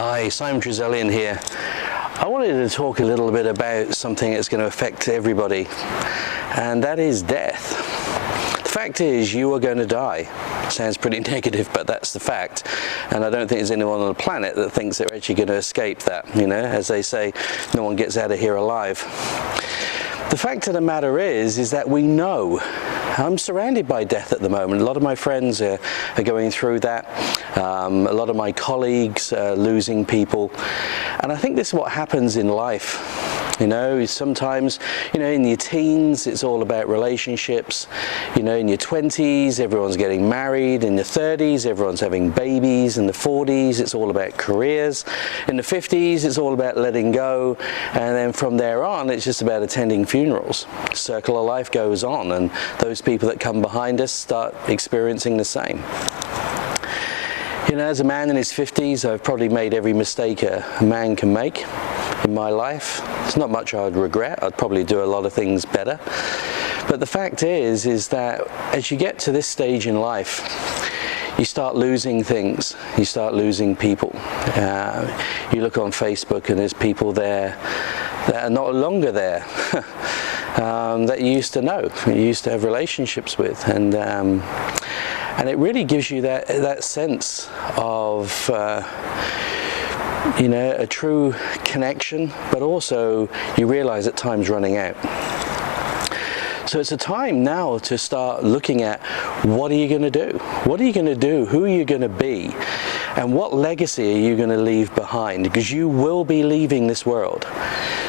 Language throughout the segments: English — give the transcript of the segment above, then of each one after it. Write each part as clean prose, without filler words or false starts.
Hi, Simon Trezelyan here. I wanted to talk a little bit about something that's going to affect everybody, and that is death. The fact is, you are going to die. Sounds pretty negative, but that's the fact. And I don't think there's anyone on the planet that thinks they're actually going to escape that. You know, as they say, no one gets out of here alive. The fact of the matter is that we know. I'm surrounded by death at the moment. A lot of my friends are going through that. A lot of my colleagues are losing people. And I think this is what happens in life. You know, sometimes, you know, in your teens, it's all about relationships. You know, in your 20s, everyone's getting married. In the 30s, everyone's having babies. In the 40s, it's all about careers. In the 50s, it's all about letting go. And then from there on, it's just about attending funerals. The circle of life goes on, and those people that come behind us start experiencing the same. You know, as a man in his 50s, I've probably made every mistake a man can make in my life. There's not much I'd regret. I'd probably do a lot of things better. But the fact is that as you get to this stage in life, you start losing things. You start losing people. You look on Facebook and there's people there that are no longer there that you used to know, you used to have relationships with, and it really gives you that sense of you know, a true connection, but also you realize that time's running out. So it's a time now to start looking at, what are you going to do? What are you going to do? Who are you going to be? And what legacy are you going to leave behind? Because you will be leaving this world.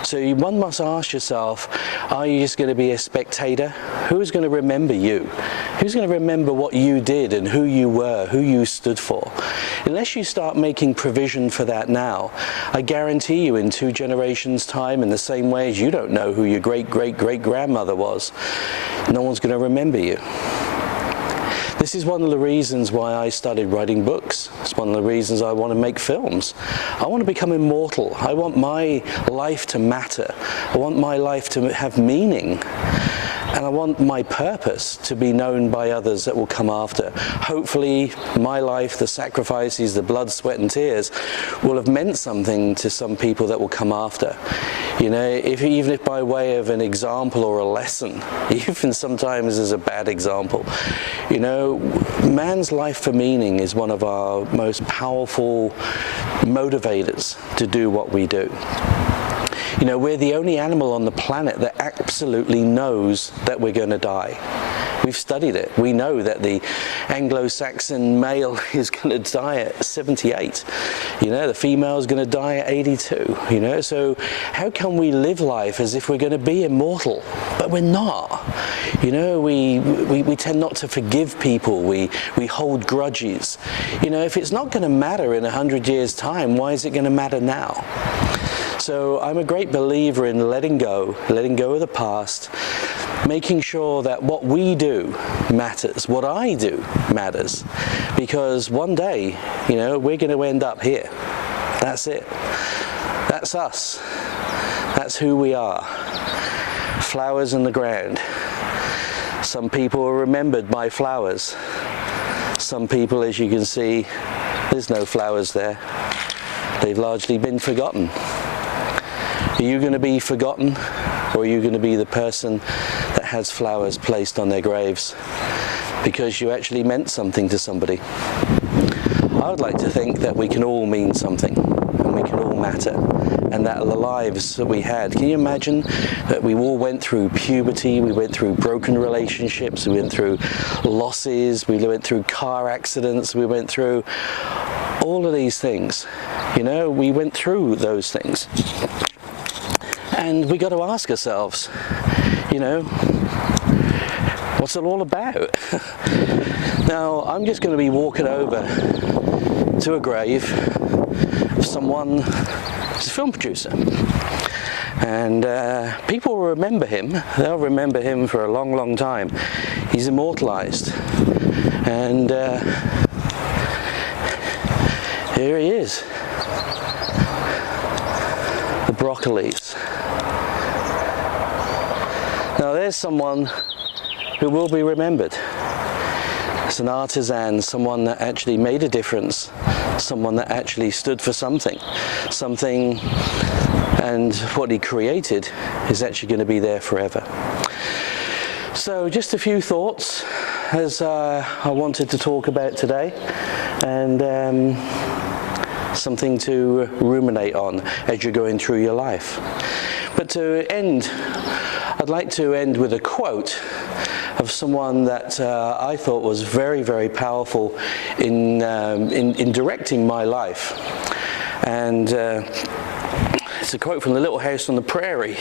So one must ask yourself, are you just going to be a spectator? Who's going to remember you? Who's going to remember what you did and who you were, who you stood for? Unless you start making provision for that now, I guarantee you in 2 generations' time, in the same way as you don't know who your great-great-great-grandmother was, no one's going to remember you. This is one of the reasons why I started writing books. It's one of the reasons I want to make films. I want to become immortal. I want my life to matter. I want my life to have meaning. And I want my purpose to be known by others that will come after. Hopefully, my life, the sacrifices, the blood, sweat, and tears will have meant something to some people that will come after. You know, even if by way of an example or a lesson, even sometimes as a bad example. You know, man's life for meaning is one of our most powerful motivators to do what we do. You know, we're the only animal on the planet that absolutely knows that we're going to die. We've studied it. We know that the Anglo-Saxon male is going to die at 78. You know, the female is going to die at 82. You know, so how can we live life as if we're going to be immortal? But we're not. You know, we tend not to forgive people. We hold grudges. You know, if it's not going to matter in 100 years' time, why is it going to matter now? So I'm a great believer in letting go of the past, making sure that what we do matters, what I do matters, because one day, you know, we're going to end up here. That's it. That's us. That's who we are. Flowers in the ground. Some people are remembered by flowers. Some people, as you can see, there's no flowers there. They've largely been forgotten. Are you going to be forgotten, or are you going to be the person that has flowers placed on their graves because you actually meant something to somebody? I would like to think that we can all mean something, and we can all matter, and that the lives that we had. Can you imagine that we all went through puberty, we went through broken relationships, we went through losses, we went through car accidents, we went through all of these things. You know, we went through those things. And we got to ask ourselves, you know, what's it all about? Now, I'm just going to be walking over to a grave of someone who's a film producer. And people will remember him. They'll remember him for a long, long time. He's immortalized. And here he is. The Broccolis. Now there's someone who will be remembered. It's an artisan, someone that actually made a difference someone that actually stood for something, and what he created is actually going to be there forever. So just a few thoughts as I wanted to talk about today, and something to ruminate on as you're going through your life. But to end, I'd like to end with a quote of someone that I thought was very, very powerful in directing my life. And it's a quote from The Little House on the Prairie.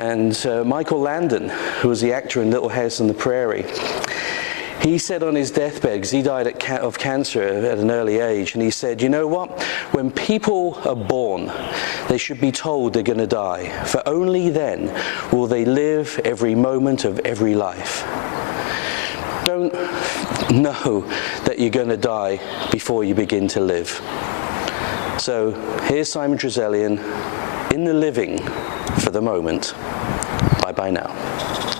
And Michael Landon, who was the actor in Little House on the Prairie, he said on his deathbed, because he died of cancer at an early age, and he said, you know what? When people are born, they should be told they're going to die, for only then will they live every moment of every life. Don't know that you're going to die before you begin to live. So here's Simon Trezelyan in the living for the moment. Bye-bye now.